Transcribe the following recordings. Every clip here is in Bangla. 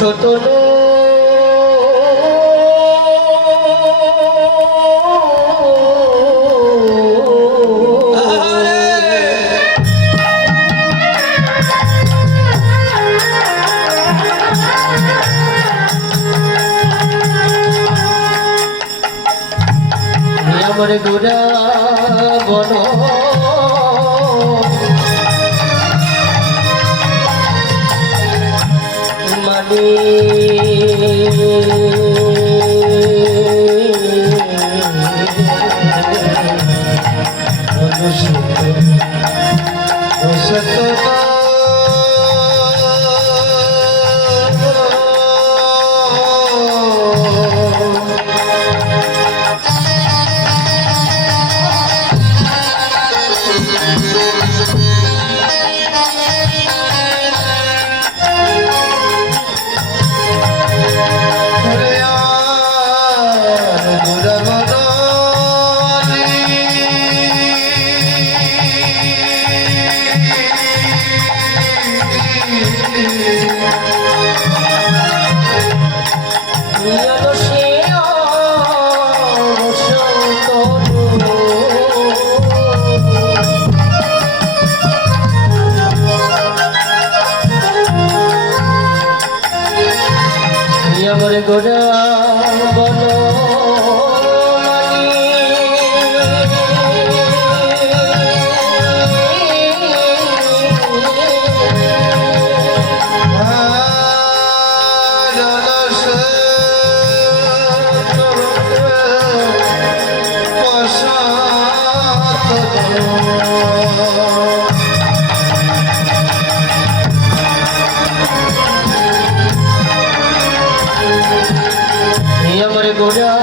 ছোটনো আমার গোরা বন মানে আমার গোরা বন আমার গোরা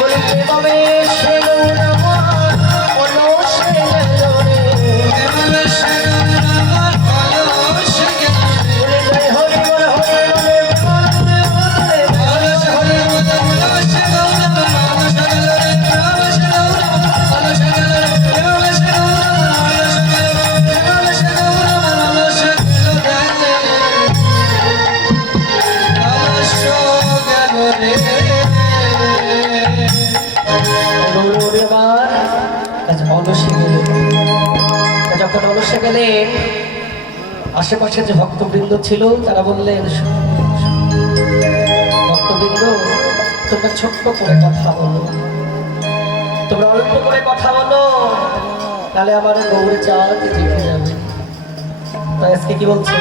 বলতে পাবে সে অলসে গেলেন। যখন অলসে গেলেন আশেপাশে যে ভক্তবৃন্দ ছিল তারা বললেন, ভক্তবৃন্দ তোমরা ছোট্ট করে কথা বলো, তোমরা অল্প করে কথা বলো, তাহলে আমার গৌড় চাঁদ দেখে যাবে। তাই আজকে কি বলছে,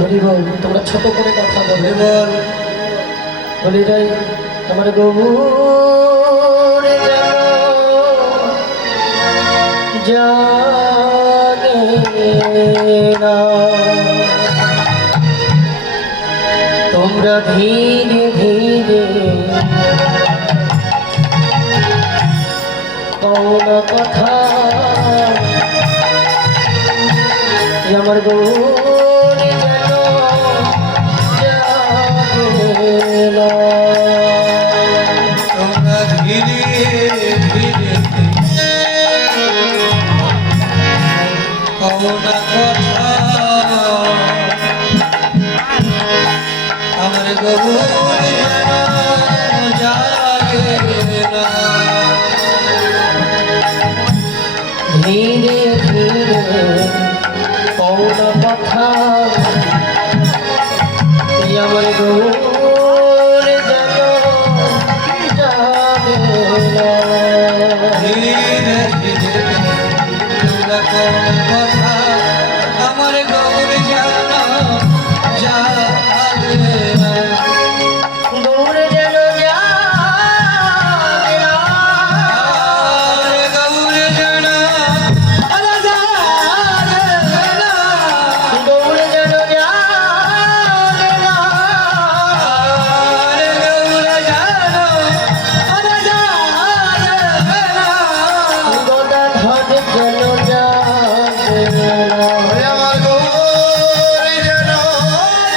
হরিবল তোমরা ছোট করে কথা বলবে, বল বলি যাই তোমার গৌর জানে না, তোমরা ধীরে ধীরে কোন কথা আমার গৌর তোমরা ধীরে ধীরে কওনা কথা আমার গৌর জাগে না। ধীরে ধীরে কোন কথা আমার গৌর যেন যাবে না। ধীরে ধীরে তোমরা কওনা কথা আমার গৌর জানা জাগে না। গৌর যেন যাবে না, গৌর জানা জাগে না। গৌর যেন যাবে না, গৌর জানা জাগে না। গদাধর যেন যাবে না। আমার গৌর যেন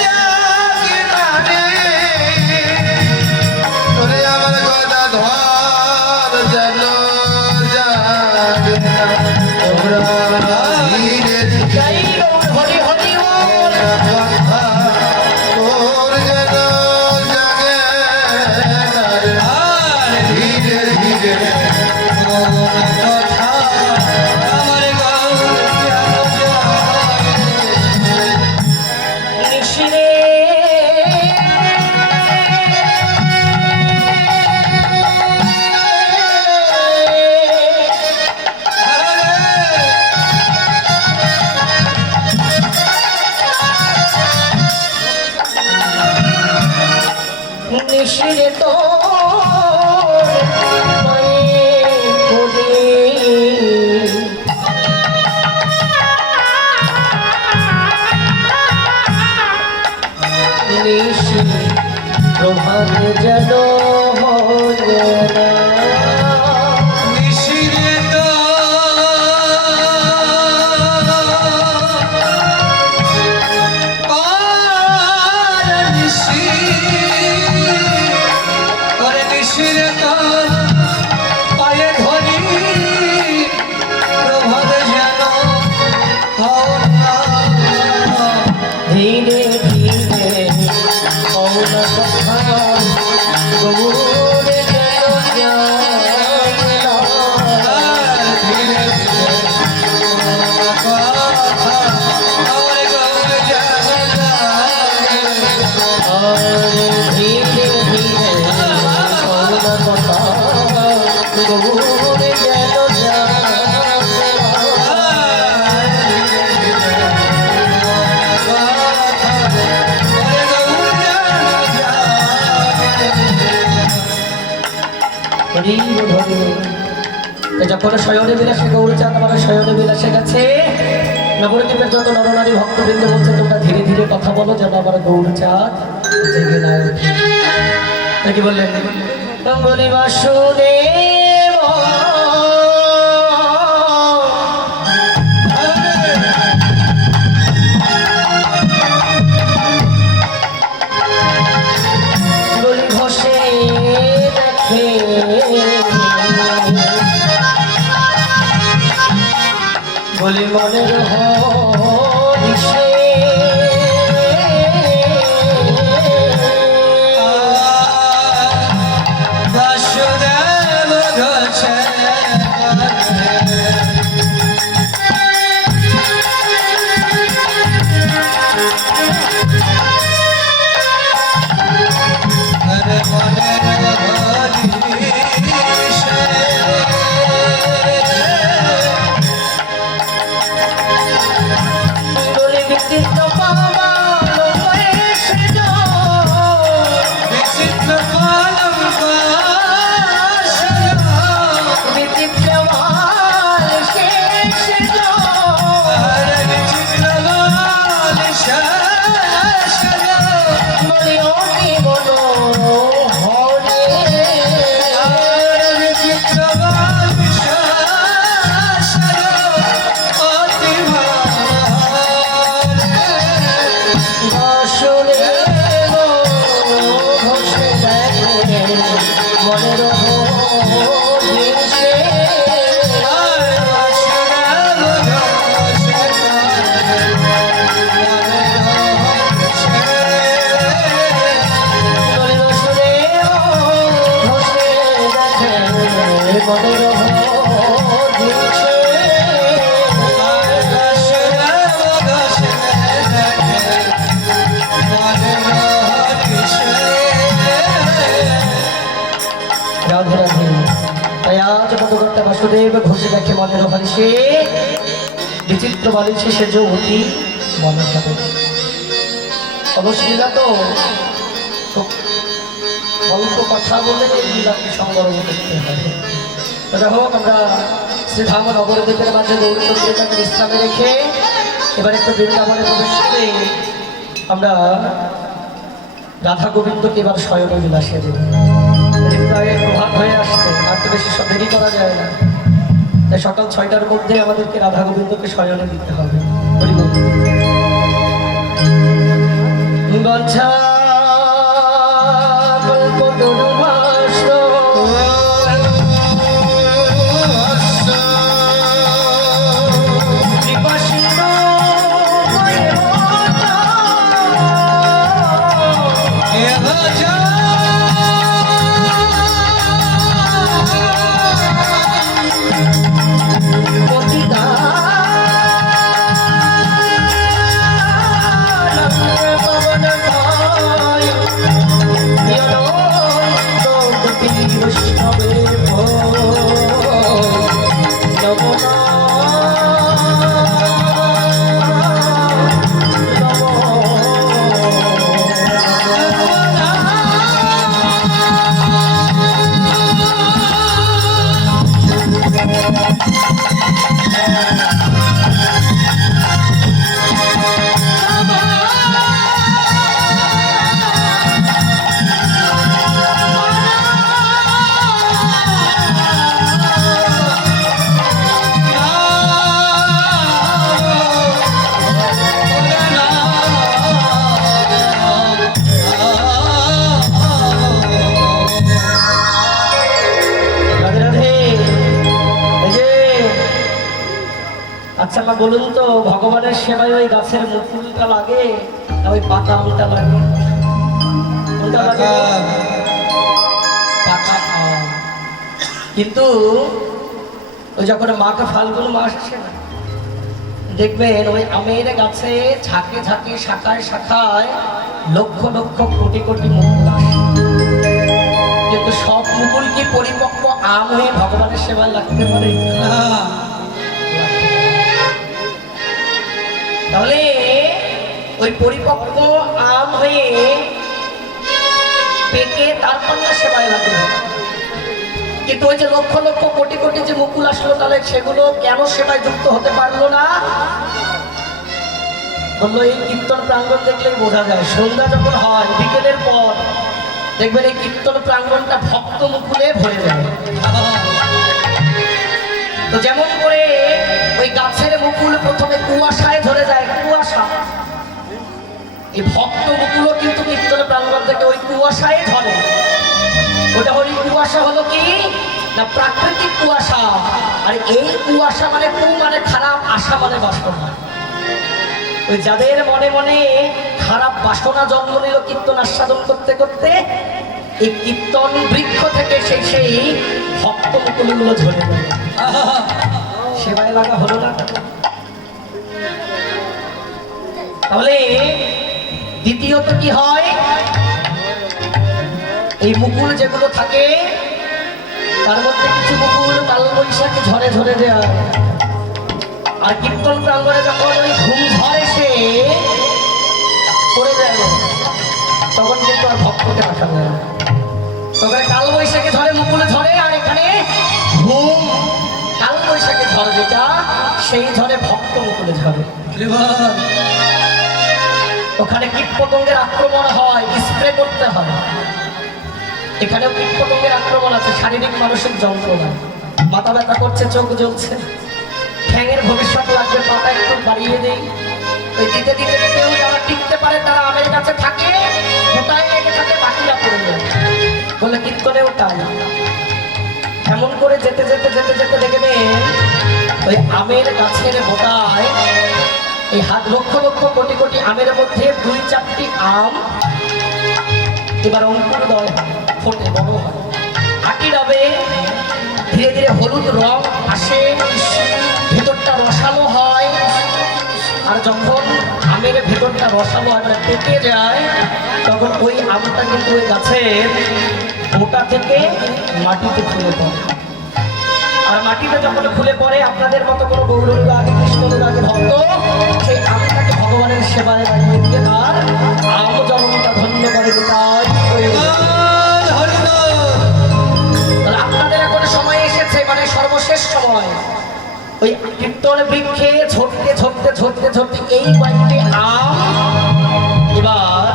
জাগে না রে। ওরে আমার গদাধর যেন জাগে না। তোমরা ধীরে ধীরে জয় গৌর হরি হরি বল। কথা তোর যেন জাগে না রে। ধীরে ধীরে কোন কথা আমার গৌর যেন জাগে। নিশিরে নিশিরে তো নিশি প্রভাত যেন হয় না। নিশিরে তো পার নিশি করে নিশিরে তোর পায়ে ধরি প্রভাত যেন হও না। ধীরে ধীরে কৌন কথা গৌর যেন যাবে না। ধীরে ধীরে কথা আমার গৌর যেন জাগে। আর ধীরে ধীরে কৌন কথা গৌর যেন যাবে না। হরিব হরিব। তো যখন শয়নে বিলাসে গৌরচাঁদ আমার শয়নে বিলাসে গেছে, নবদ্বীপের যত নরনারী ভক্তবৃন্দ বলছে তোমরা ধীরে ধীরে কথা বলো যেন আমার গৌরচাঁদ জেগে না ওঠে। তাই কি বললেন, বলি বাসুদেব বলি ঘষে দেখে বলি মনের হরিষে পিতা বাসুদেব ঘষে দেখে মনের হরিষে বিচিত্র বালিশে সে যে অতি মনে হবে অবশ্যই লীলা তো খুব অল্প কথা বলে এই লীলাকে সংবরণ করতে হয়। যাই হোক, আমরা শ্রীধাম নবদ্বীপের মাঝে গৌরচন্দ্রিকাকে বিশ্রামে রেখে এবার একটু বৃন্দাবনে প্রবেশ করে আমরা রাধা গোবিন্দকে এবার শয়নে বিলাসে দেব। প্রায় প্রভাত হয়ে আসছে, আর তো বেশি দেরি করা যায় না, তাই সকাল 6টার মধ্যে আমাদেরকে রাধা গোবিন্দকে শয়নে দিতে হবে। হরি বল। গঞ্ছা আচ্ছা মা বলুন তো, ভগবানের সেবায় ওই গাছের মুকুলটা লাগে না ওই পাতা আমটা লাগে? কোনটা লাগে? পাতা আম। কিন্তু ওই যখন মাকে ফাল্গুন মাস আসে না, দেখবেন ওই আমের গাছে ঝাঁকে ঝাঁকে শাখায় শাখায় লক্ষ লক্ষ কোটি কোটি মুকুল আসে। কিন্তু সব মুকুল কি পরিপক্ক আম হয়ে ভগবানের সেবায় লাগতে পারে? তাহলে ওই পরিপক্ক আম হয়ে পেকে তারপর না সেবায় লাগবে। কিন্তু ওই যে লক্ষ লক্ষ কোটি কোটি যে মুকুল আসলো, তাহলে সেগুলো কেন সেবায় যুক্ত হতে পারলো না? বললো এই কীর্তন প্রাঙ্গণ দেখলেই বোঝা যায়। সন্ধ্যা যখন হয় বিকেলের পর দেখবেন এই কীর্তন প্রাঙ্গণটা ভক্ত মুকুলে ভরে যায়। তো যেমন করে ওই গাছের মুকুল প্রথমে কুয়াশায় ধরে যায়, কুয়াশা, এই ভক্ত মুকুলও কিন্তু কীর্তন প্রাঙ্গণ থেকে ওই কুয়াশায় ধরে। ওটা হলো কুয়াশা, হলো কি না প্রাকৃতিক কুয়াশা। আর এই কুয়াশা মানে কু মানে খারাপ, আশা মানে বাসনা। ওই যাদের মনে মনে খারাপ বাসনা জন্ম নিল কীর্তন আস্বাদন করতে করতে, এই কীর্তন বৃক্ষ থেকে সেই ভক্ত মুকুলগুলো ঝরে গেল। সেবায় লাগা হলো না। তাহলে দ্বিতীয়ত কি হয়, এই মুকুল যেগুলো থাকে তার মধ্যে কিছু মুকুল কাল বৈশাখে ঝরে ঝরে যায়। আর কীর্তন প্রাঙ্গণে যখন ওই ঘুম ঝড় এসে পড়ে যায়, তখন কিন্তু আর ভক্তকে রাখা যায় না। তখন কাল বৈশাখে ঝড়ে মুকুলে ঝরে, আর এখানে ঘুম কাল বৈশাখে ঝড় যেটা, সেই ঝড়ে ভক্ত মুকুলে ঝরে। ওখানে কীট পতঙ্গের আক্রমণ হয়, স্প্রে করতে হয়। এখানেও কীট পতঙ্গের আক্রমণ আছে, শারীরিক মানসিক যন্ত্রণা, মাথা ব্যথা করছে, চোখ জ্বলছে, ঠ্যাঙের ভবিষ্যৎ লাগবে, পাতা একটু বাড়িয়ে দেই। ওই দিতে দিতে দিতেও যারা টিকতে পারে তারা আমের কাছে থাকে, গোটায় লেগে থাকে, বাকিরা পড়ে যায়। বলে কীর্তনেও তাই। এমন করে যেতে যেতে যেতে যেতে দেখবেন ওই আমের গাছের গোটায় এই হাত লক্ষ লক্ষ কোটি কোটি আমের মধ্যে 2-4টি আম এবার অঙ্কুরোদয় হয়, ফোটে, বড় হয়, আটি রবে, ধীরে ধীরে হলুদ রং আসে, ভেতরটা রসালো হয়। আর যখন আমের ভেতরটা রসালো হয়, মানে পেকে যায়, তখন ওই আমটা কিন্তু ওই গাছের গোটা থেকে মাটিতে তুলে পড়ে। আর মাটিতে যখন খুলে পড়ে আপনাদের মতো কোনো গৌরনুরাগে কৃষ্ণনুরাগে ভক্ত, সেই আমটাকে ভগবানের সেবায় লাগিয়ে দিয়ে তার আম জন্মটা ধন্য করে তাই আপনাদের এখন সময় এসেছে, মানে সর্বশেষ সময়। ওই কীর্তন বৃক্ষে ঝরতে ঝরতে ঝরতে ঝরতে এই কয়েকটি আম এবার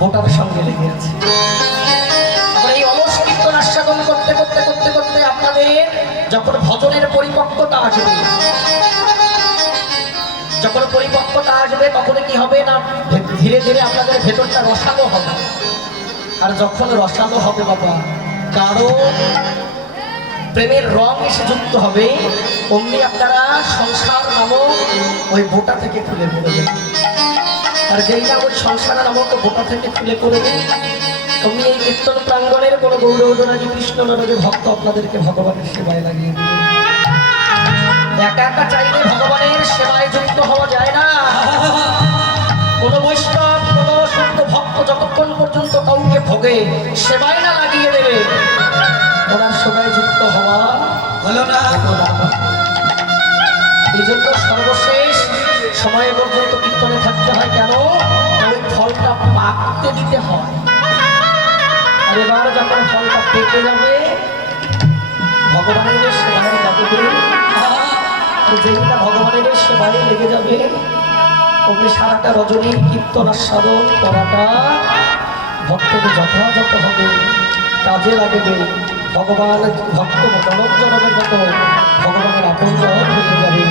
বোটার সঙ্গে লেগে আছে। এই অলস কীর্তন আস্বাদন করতে করতে করতে করতে আপনাদের যখন ভজনের পরিপক্কতা আসবে, যখন পরিপক্কতা আসবে তখন কি হবে না, ধীরে ধীরে আপনাদের ভেতরটা রসালো হবে। আর যখন রসালো হবে বাবা, কারো প্রেমের রং এসে যুক্ত হবে, অমনি আপনারা সংসার নামক ওই বোটা থেকে খুলে পড়বেন। আর যেই না ওই সংসার নামক বোটা থেকে খুলে পড়বেন, অমনি এই কীর্তন প্রাঙ্গণের কোনো গৌরবনারী কৃষ্ণ নরকে ভক্ত আপনাদেরকে ভগবানের সেবায় লাগিয়ে দেবে। একা একা চাইলে ভগবানের সেবায় যুক্ত হওয়া যায় না। কোনো বৈষ্ণব, কোনো শুদ্ধ ভক্ত যতক্ষণ পর্যন্ত কাউকে ভোগে সেবায় না লাগিয়ে দেবে, ওনার সেবায় যুক্ত হওয়া হলো না। এই জন্য সর্বশেষ সময় পর্যন্ত কীর্তনে থাকতে হয়। কেন? ওই ফলটা পাকতে দিতে হয়। আর এবার যখন ফলটা পেকে যাবে, ভগবানের সেবায় লাগবে। যেইটা ভগবানের সেবায় লেগে যাবে, ওকে সারাটা রজনী কীর্তন আস্বাদন করাটা ভক্তকে যথাযথ হবে, কাজে লাগবে। ভগবান ভক্ত জনজনের মতো ভগবানের আপন হয়ে যাবে।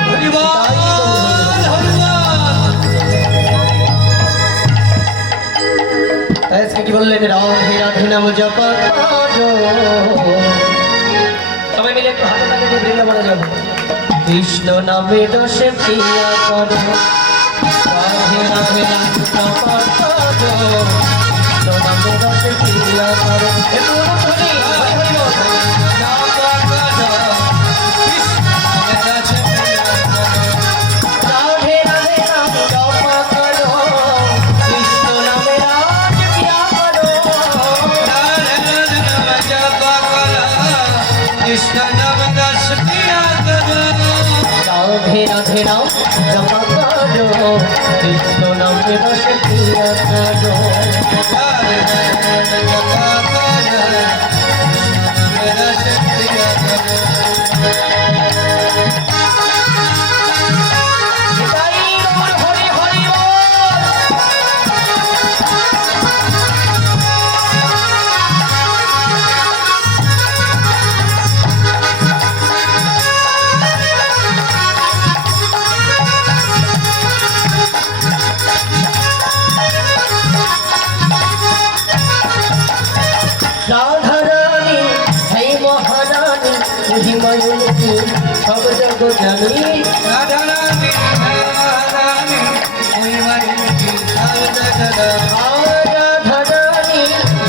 কি বললেন? রাধে রাধে নাম জপ, সবাই মিলে একটু হাতে তাকে দিয়ে বৃন্দাবনে যাব। কৃষ্ণ নামে দোষে প্রিয়া কর, রাধে রাধে নাম জপ, কৃষ্ণ নামে দোষে প্রিয়া কর। রাধে রাধে রাম জপা করো, কৃষ্ণ নামে রস প্রিয়া করো। সব জগ জানি রাধা রানী,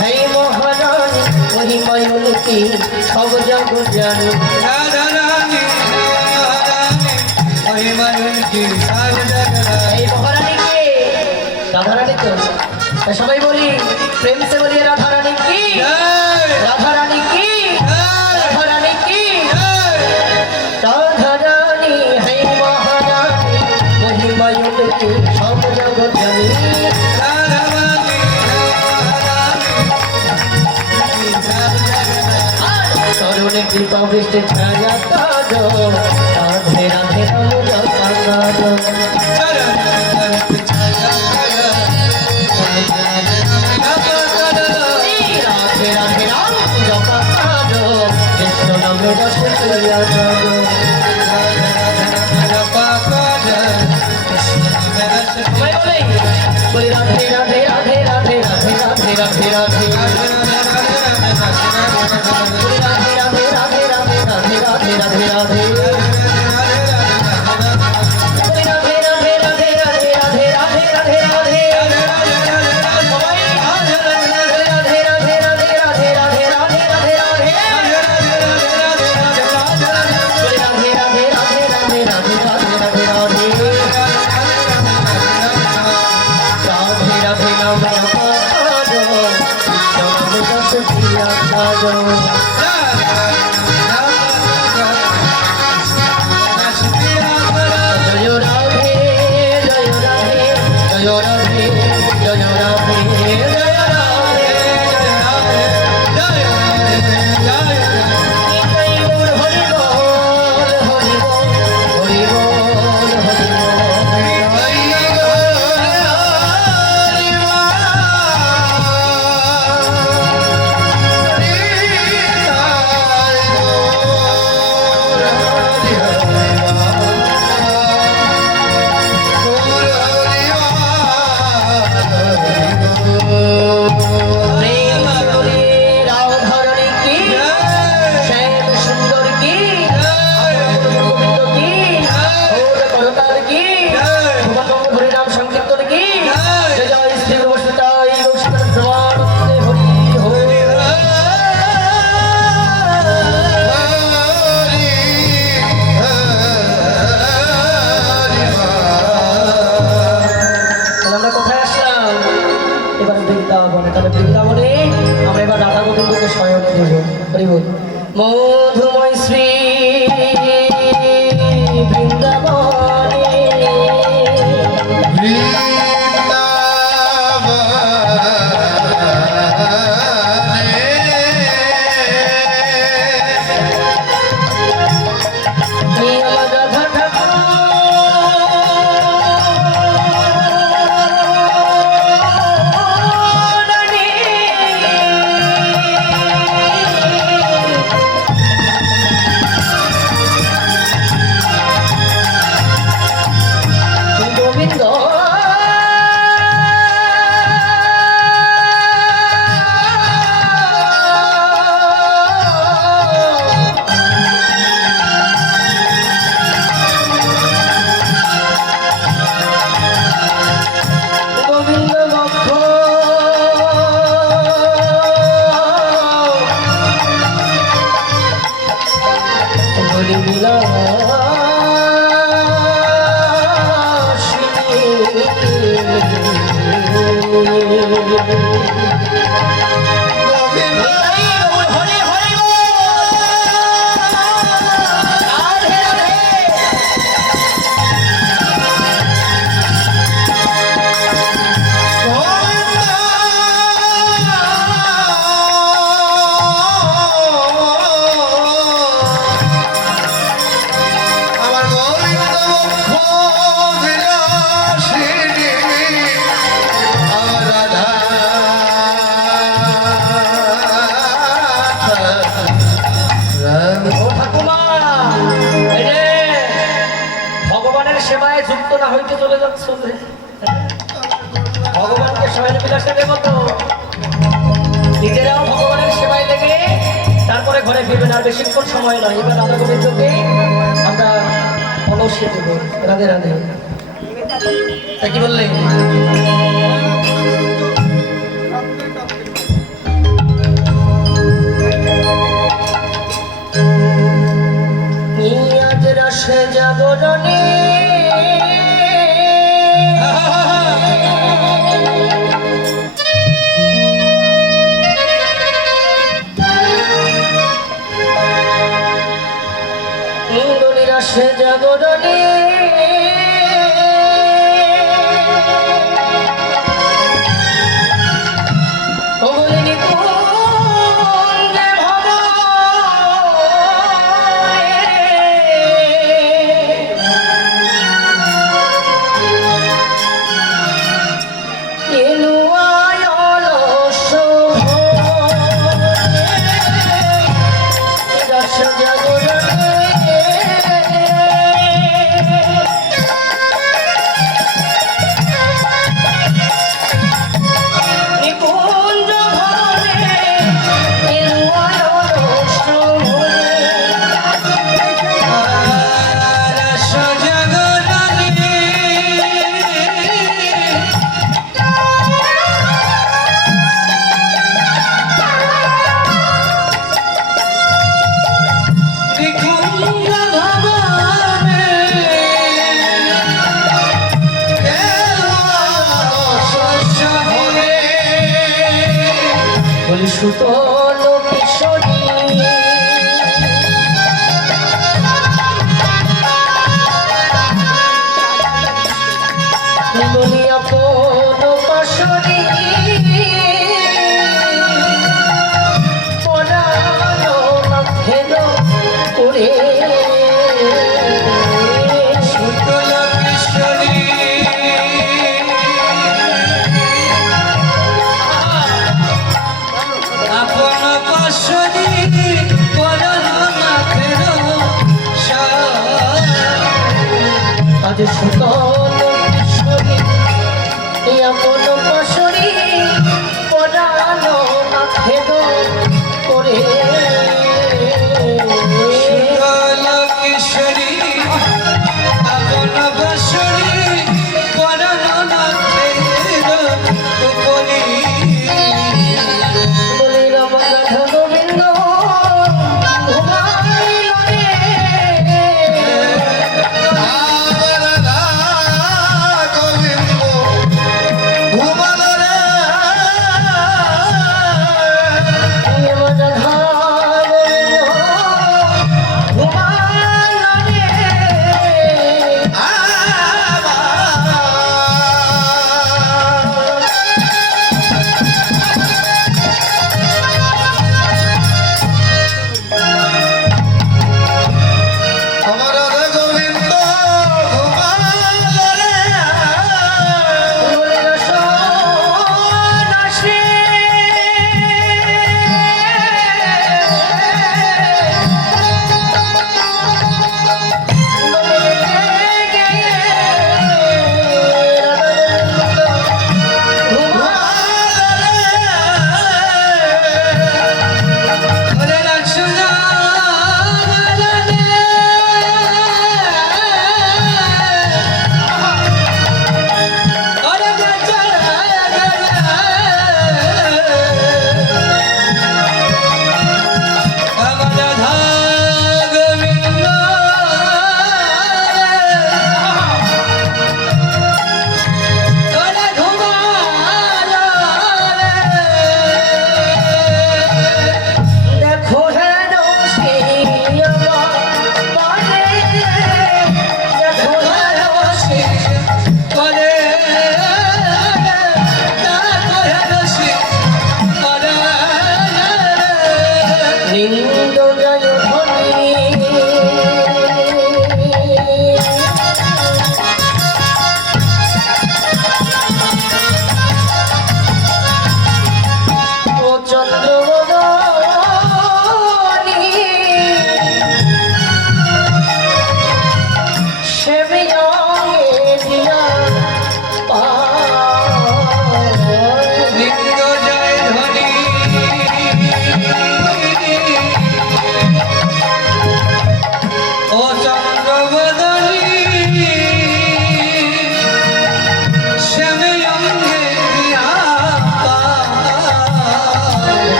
হই মহারানী মহিমায়ুতি, সব জগ জানি রাধা রানী, এই মহারানীকে, রাধা রানী তো সবাই বলি, প্রেম সে বলি রাধা রানী কি, রাধা রানী কি, রাধা রানী কি। রাধা রানী হই মহারানী মহিমায়ুতি, সব জগ জানি করুণে কৃপা বৃষ্টি ছায়া কাজো, রাধে রাধে রাম জপা কাজো। রাধে রাধে রাম জপা কাজো, কৃষ্ণ নামে রস প্রিয়া কাজো। বলি রাধে রাধে রাধে রাধে রাধে রাধে রাধে রাধে, বলি রাধে রাধে রাধে রাধে রাধে রাধে রাধে রাধে, বলি রাধে রাধে রাধে রাধে রাধে রাধে রাধে রাধে, সবাই রাধে রাধে রাধে রাধে রাধে রাধে রাধে রাধে রাধে, বলি রাধে রাধে রাধে রাধে রাধে রাধে রাধে রাধে, রাধে রাধে হরি হরি বল। রাধে রাধে। আমার গোবিন্দ মুখ বিলাসিনী আমার রাধা ও ঠাকুমা, এই যে ভগবানের সেবায় যুক্ত না হইতে চলে যাচ্ছ যে, ভগবানকে শয়ন বিলাসে দেব তো নিজেরাও ভগবানের সেবায় লেগে তারপরে ঘরে ফিরবেন। আর বেশিক্ষণ সময় নয়, এবার রাধা গোবিন্দকে আমরা অবশ্যই দেব। রাধে রাধে। তা কি বললেন? আজ রসে জাগরণে রসে জাগরণে সুতল কিশোরী বলিয়া কোন পাশরী পরানো না ফেল করে সুতল কিশোরী আপন পাশরি পরানো না ফেরো আজ সুতল কিশোরী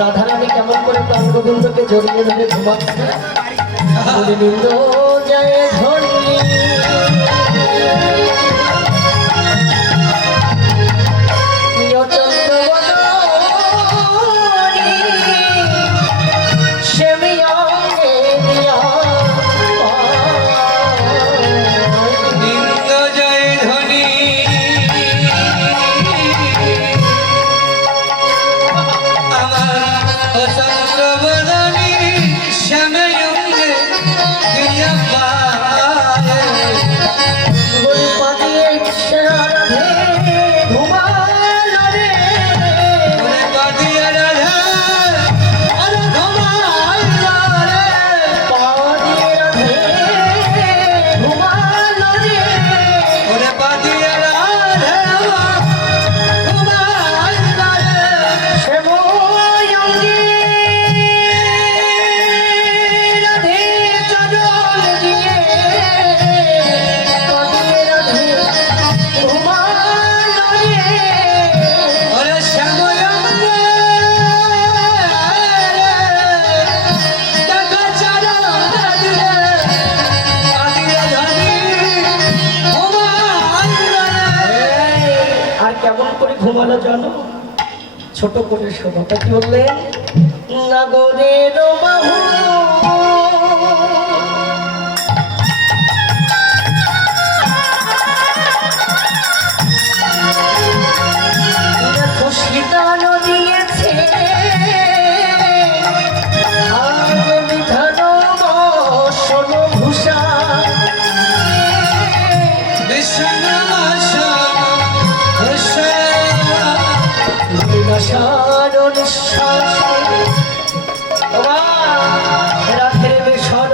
রাধারানী কেমন করে প্রাণ গোবিন্দকে জড়িয়ে ধরে ঘুমাচ্ছে গোবিন্দ জয় ধরি প্রিয় চন্দ্রবদনী সেমি অঙ্গে দিয়া নিন্দ জয় ধ্বনি আমার চন্দ্রবদনী শ্যাময়ঙ্গে দিয়া পায়ে বলি পাতিয়ে রাধে ঘুমালো রে ওরে পাতিয়া রাধা আরে ঘুমাইলা রে পাতিয়ে রাধে ঘুমালো রে ওরে পাতিয়া রাধা ঘুমাইলা রে শ্যাময়ঙ্গে রাধে চরণ দিয়ে পাতিয়ে রাধে ঘুমালো রে ওরে শ্যাময়ঙ্গে দেখা চরণ দিয়ে পাতিয়া ধনি ঘুমাইলা রে আর কেমন করে ঘুমালো জানো ছোট করে শোনাটা কি বললেন নাগরের বাহু দেখো শীতান দিয়েছে আর বিধান বসন ভূষা বিনাশার নিঃশ্বাসে রাতের বেসর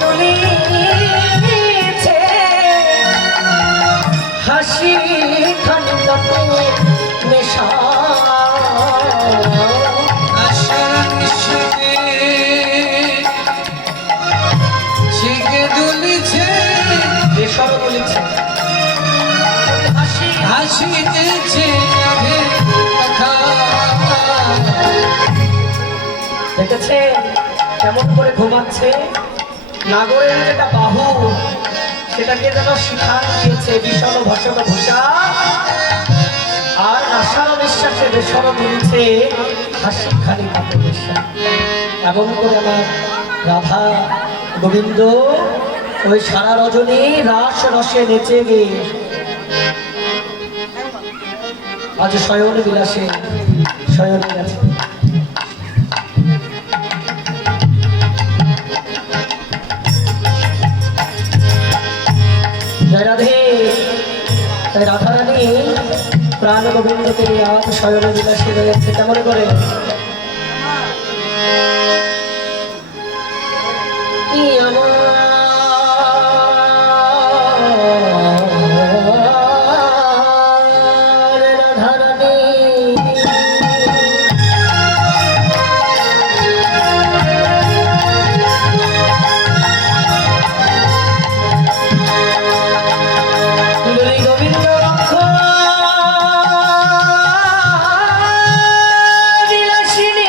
দুলিছে হাসি খানিকাতে নেশা বেসর দুলিছে হাসি দেখেছে কেমন করে ঘুমাচ্ছে নাগরের যেটা বাহু সেটাকে যেন শিখান দিয়েছে বিষণ ভসন ভূষা আর আশার নিঃশ্বাসে বেসর তুলছে হাসি খালি কাপে নেশা এমন করে আমার রাধা গোবিন্দ ওই সারা রজনী রাস রসে নেচে গিয়ে আজ শয়ন বিলাসে শয়নে গেছে জয় রাধে তাই রাধারানী প্রাণ গোবিন্দকে নিয়ে আজ শয়ন বিলাসে রয়েছে কেমন করে গোবিন্দ লক্ষ বিলাসিনী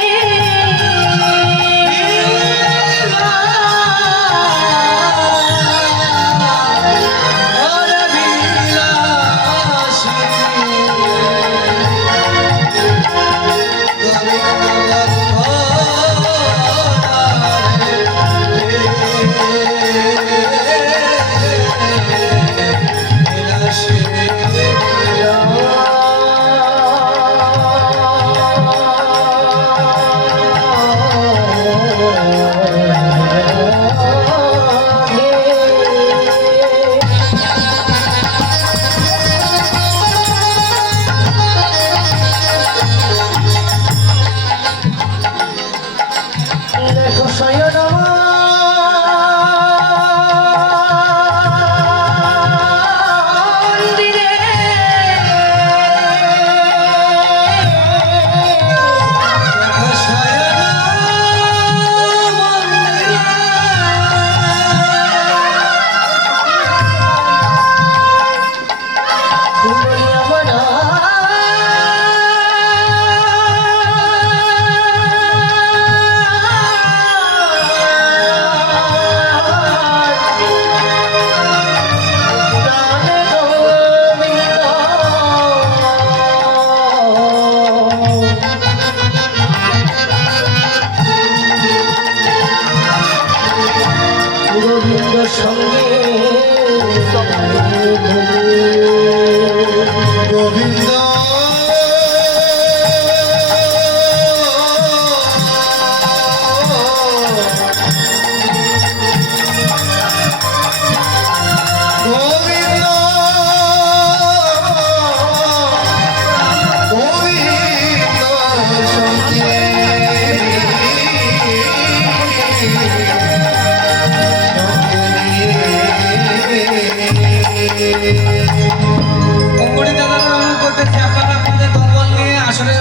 অঙ্গনি দাদারা অনেক করতেছে, আপনারা আপনাদের দলবল নিয়ে আসলে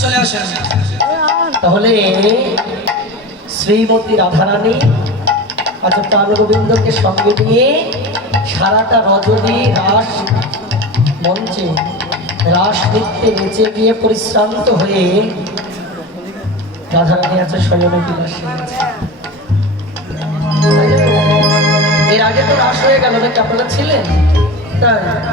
চলে আসেন। তাহলে শ্রীমতী রাধারানী আজ প্রাণ গোবিন্দকে সঙ্গে নিয়ে সারাটা রজনী রাস মঞ্চে রাস নৃত্যে নেচে গিয়ে পরিশ্রান্ত হয়ে রাধারানী আছে শয়নে বিলাসে আছে। এর আগে তো রাস হয়ে গেল নাকি আপনারা ছিলেন? তাই